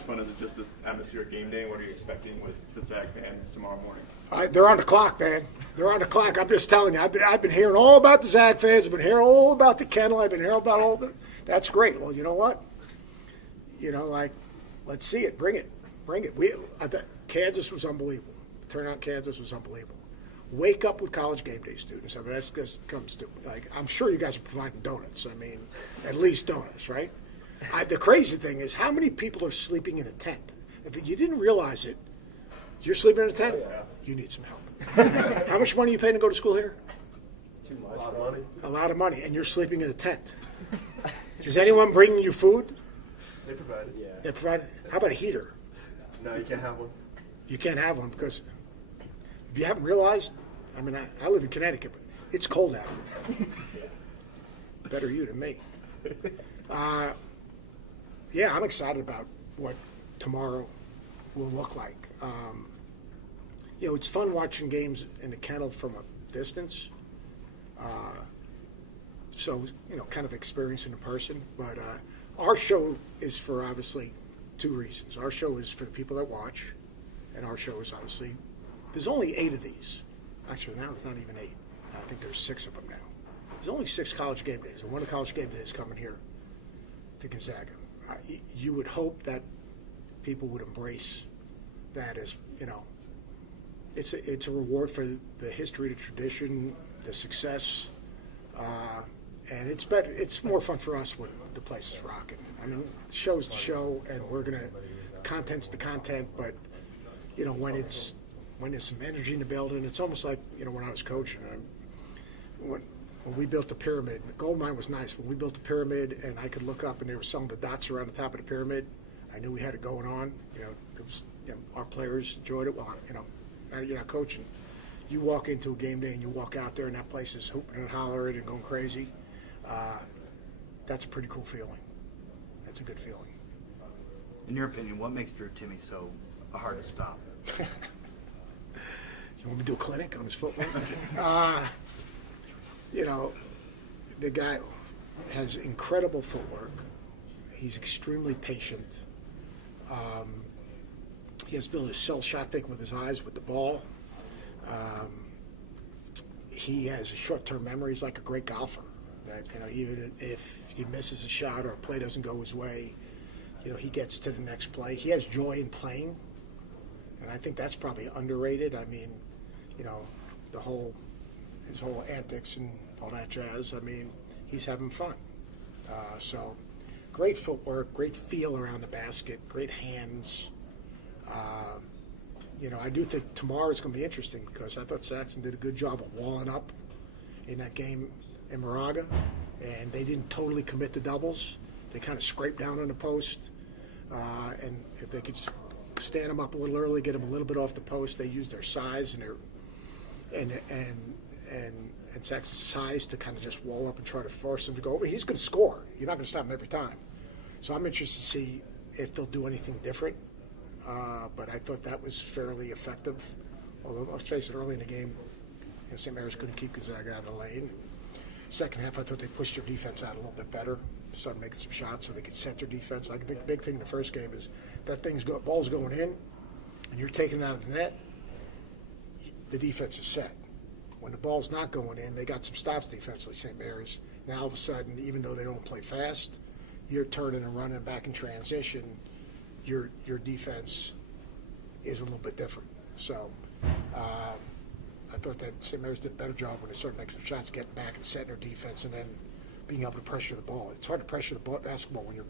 much fun is it just this atmosphere at game day? What are you expecting with the Zag fans tomorrow morning? They're on the clock, man. They're on the clock. I'm just telling you. I've been hearing all about the Zag fans. I've been hearing all about the kennel. I've been hearing about all the. That's great. Well, you know what? Let's see it. Bring it. Kansas was unbelievable. The turnout in Kansas was unbelievable. Wake up with college game day students. I mean, that's just comes to I'm sure you guys are providing donuts. I mean, at least donuts, right? The crazy thing is how many people are sleeping in a tent. If you didn't realize it, you're sleeping in a tent. You need some help. How much money are you paying to go to school here? Too much. A lot of money. A lot of money, and you're sleeping in a tent. Is anyone bringing you food? They provide it. Yeah. They provide. How about a heater? No, you can't have one. You can't have one because if you haven't realized, I mean, I live in Connecticut, but it's cold out here. Better you than me. Yeah, I'm excited about what tomorrow will look like. It's fun watching games in the kennel from a distance. So, kind of experiencing in person. But our show is for obviously two reasons. Our show is for the people that watch, and our show is obviously, there's only 8 of these. Actually, now it's not even 8. I think there's 6 of them now. There's only 6 college game days, and one of the college game days coming here to Gonzaga. You would hope that people would embrace that as, it's a reward for the history, the tradition, the success, and it's better. It's more fun for us when the place is rocking. I mean, the show's the show, and content's the content, but, when there's some energy in the building, it's almost like, when I was coaching, when we built the pyramid, the gold mine was nice. When we built the pyramid and I could look up and there were some of the dots around the top of the pyramid, I knew we had it going on. Our players enjoyed it. Well, now you're not coaching. You walk into a game day and you walk out there and that place is hooping and hollering and going crazy. That's a pretty cool feeling. That's a good feeling. In your opinion, what makes Drew Timme so hard to stop? You want me to do a clinic on his footwork? The guy has incredible footwork. He's extremely patient. He has ability to sell shot fake with his eyes with the ball. He has a short-term memory. He's like a great golfer. That even if he misses a shot or a play doesn't go his way, he gets to the next play. He has joy in playing, and I think that's probably underrated. I mean, his whole antics and all that jazz. I mean, he's having fun. So, great footwork, great feel around the basket, great hands. I do think tomorrow is going to be interesting because I thought Saxon did a good job of walling up in that game in Moraga, and they didn't totally commit to doubles. They kind of scraped down on the post, and if they could just stand them up a little early, get them a little bit off the post, they used their size and Saxon's size to kind of just wall up and try to force him to go over. He's going to score. You're not going to stop him every time. So I'm interested to see if they'll do anything different. But I thought that was fairly effective. Although, let's face it, early in the game, St. Mary's couldn't keep Gonzaga out of the lane. Second half, I thought they pushed their defense out a little bit better, started making some shots so they could set their defense. I think the big thing in the first game is that ball's going in, and you're taking it out of the net, the defense is set. When the ball's not going in, they got some stops defensively, St. Mary's. Now all of a sudden, even though they don't play fast, you're turning and running back in transition. Your defense is a little bit different. So I thought that St. Mary's did a better job when they started making some shots, getting back and setting their defense, and then being able to pressure the ball. It's hard to pressure the basketball when you're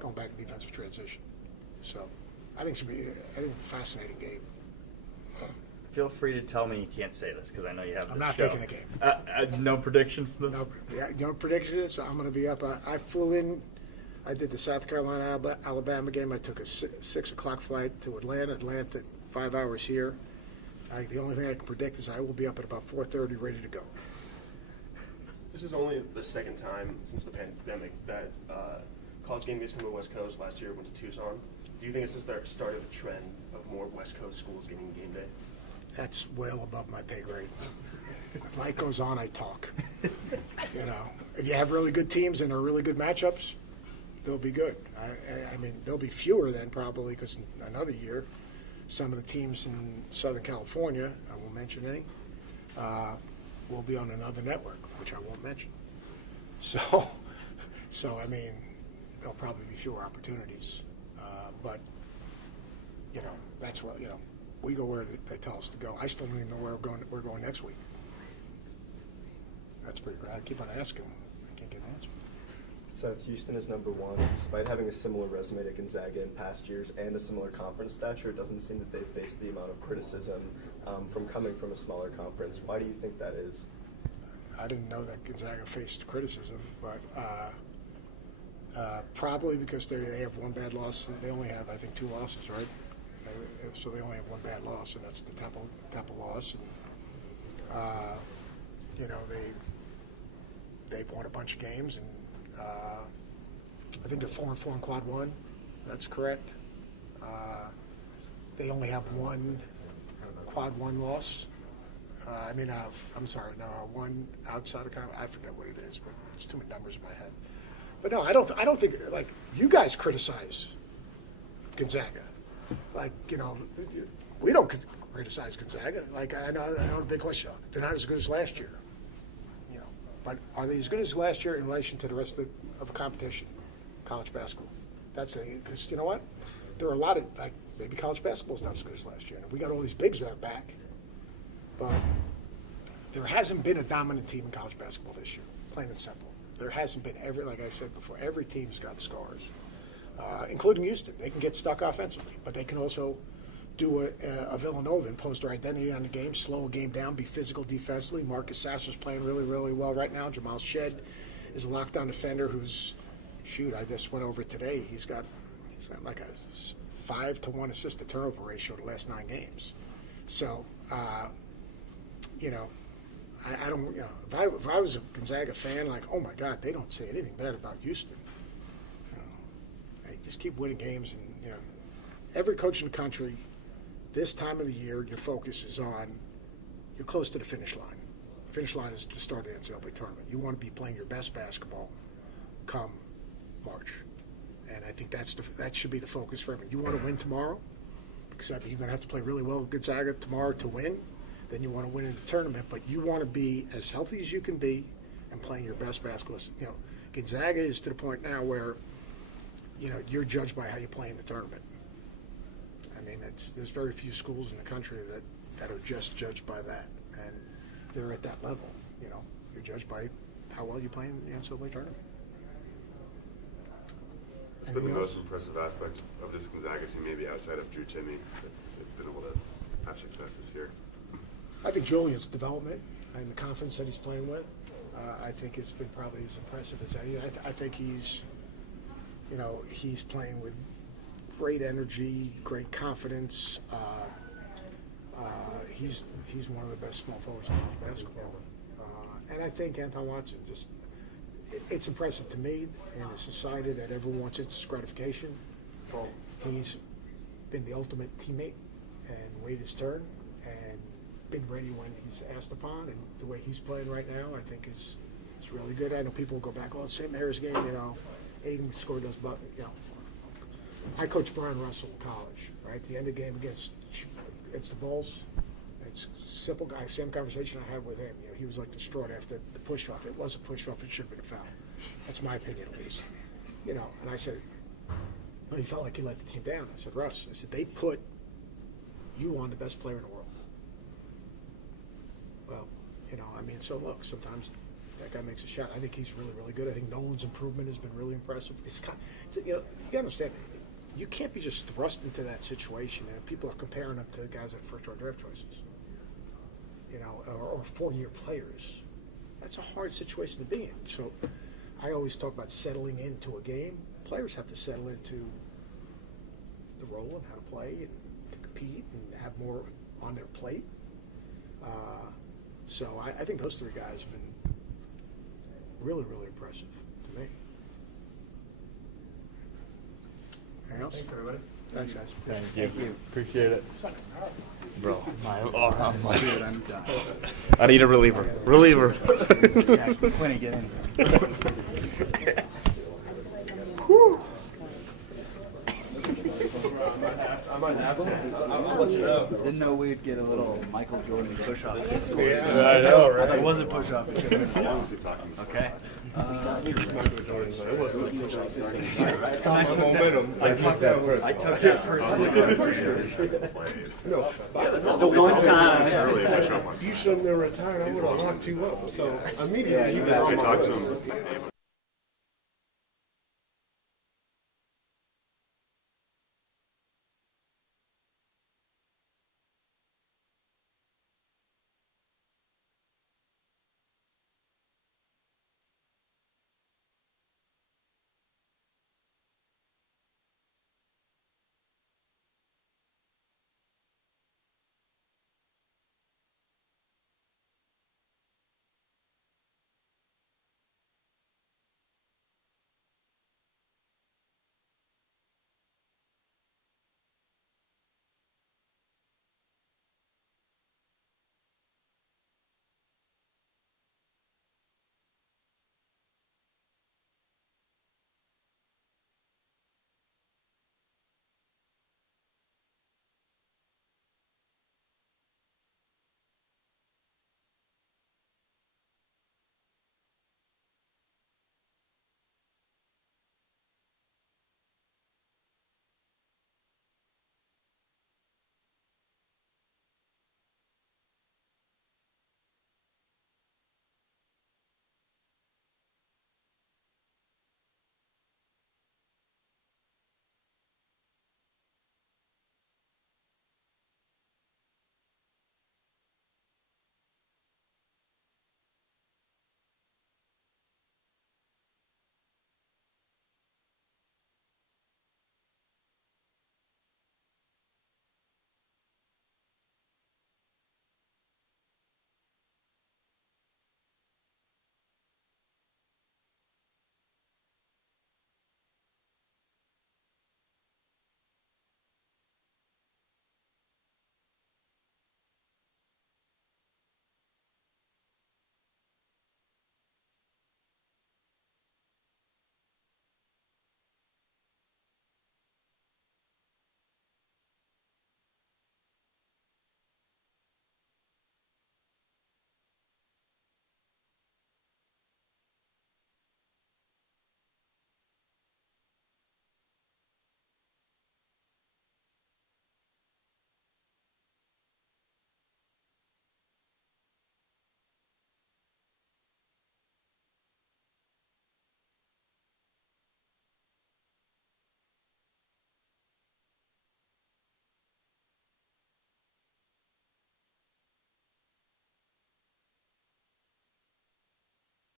going back in defensive transition. So I think it's going to be a fascinating game. Feel free to tell me you can't say this because I know you have. I'm not taking a game. No predictions. No predictions. I'm going to be up. I flew in. I did the South Carolina Alabama game. I took a 6 o'clock flight to Atlanta, 5 hours here. The only thing I can predict is I will be up at about 4:30, ready to go. This is only the second time since the pandemic that college game days come to the West Coast. Last year went to Tucson. Do you think this is the start of a trend of more West Coast schools getting game day? That's well above my pay grade. When light goes on, I talk. If you have really good teams and are really good matchups, they'll be good. I mean, they'll be fewer then probably because another year, some of the teams in Southern California, I won't mention any, will be on another network, which I won't mention. So I mean, there'll probably be fewer opportunities. But, you know, that's what, you know, we go where they tell us to go. I still don't even know where we're going next week. That's pretty great. I keep on asking. I can't get an answer. Seth, Houston is number one. Despite having a similar resume to Gonzaga in past years and a similar conference stature, it doesn't seem that they've faced the amount of criticism from coming from a smaller conference. Why do you think that is? I didn't know that Gonzaga faced criticism, but probably because they have one bad loss. They only have, I think, 2 losses, right? So they only have one bad loss, and that's the Temple loss. And you know, they've won a bunch of games, and I think they're 4-4 in Quad 1. That's correct. They only have one Quad 1 loss. I'm sorry, no, one outside of conference. I forget what it is, but there's too many numbers in my head. But no, I don't think, like, you guys criticize Gonzaga. Like, you know, we don't criticize Gonzaga. Like, I know the big question. They're not as good as last year. You know, but are they as good as last year in relation to the rest of the competition, college basketball? That's because you know what? There are a lot of, like, maybe college basketball is not as good as last year. And we got all these bigs that are back. But there hasn't been a dominant team in college basketball this year, plain and simple. There hasn't been like I said before, every team's got scars, including Houston. They can get stuck offensively, but they can also do a Villanova, impose their identity on the game, slow a game down, be physical defensively. Marcus Sasser's playing really, really well right now. Jamal Shed is a lockdown defender who's, I just went over it today. He's got like a 5-to-1 assist to turnover ratio the last 9 games. So, you know, I don't, you know, if I was a Gonzaga fan, like, oh my God, they don't say anything bad about Houston. You know, they just keep winning games, and you know, every coach in the country, this time of the year, your focus is on, you're close to the finish line. The finish line is the start of the NCAA tournament. You want to be playing your best basketball come March, and I think that should be the focus for everyone. You want to win tomorrow, because you're going to have to play really well with Gonzaga tomorrow to win. Then you want to win in the tournament, but you want to be as healthy as you can be and playing your best basketball. You know, Gonzaga is to the point now where, you know, you're judged by how you play in the tournament. I mean, there's very few schools in the country that are just judged by that, and they're at that level. You know, you're judged by how well you play in the NCAA tournament. What's been the most impressive aspect of this Gonzaga team, maybe outside of Drew Timme, that they've been able to have success this year? I think Julian's development and the confidence that he's playing with, I think it's been probably as impressive as any. I think he's playing with great energy, great confidence. He's one of the best small forwards in college basketball. And I think Anton Watson it's impressive to me in a society that everyone wants instant gratification. He's been the ultimate teammate and waited his turn and been ready when he's asked upon, and the way he's playing right now, I think is really good. I know people go back, St. Mary's game, you know, Aiden scored those buckets, you know. I coached Brian Russell in college, right? At the end of the game against the Bulls, it's simple guy, same conversation I had with him. You know, he was like distraught after the push-off. It was a push-off, it should have been a foul. That's my opinion at least. You know, and I said, well, he felt like he let the team down. I said, Russ, they put you on the best player in the world. Well, you know, I mean, so look, sometimes that guy makes a shot. I think he's really, really good. I think Nolan's improvement has been really impressive. You know, you gotta understand, you can't be just thrust into that situation, and people are comparing him to guys that first-round draft choices, you know, or 4-year players. That's a hard situation to be in. So I always talk about settling into a game. Players have to settle into the role and how to play and to compete and have more on their plate. So I think those 3 guys have been really, really impressive to me. Anything else? Thanks, everybody. Thanks, guys. Thank you. Appreciate it. Bro, I'm like, dude, I'm done. I need a reliever. Yeah, Quinny, get in here. Whew. I might have to. I'll let you know. Didn't know we'd get a little Michael Jordan push-off. Yeah, I know, right? It was a push-off. Okay. Stop my momentum. I took that personally. No, The one time. you shouldn't have retired. I would have locked you up. So immediately you got I talked to him.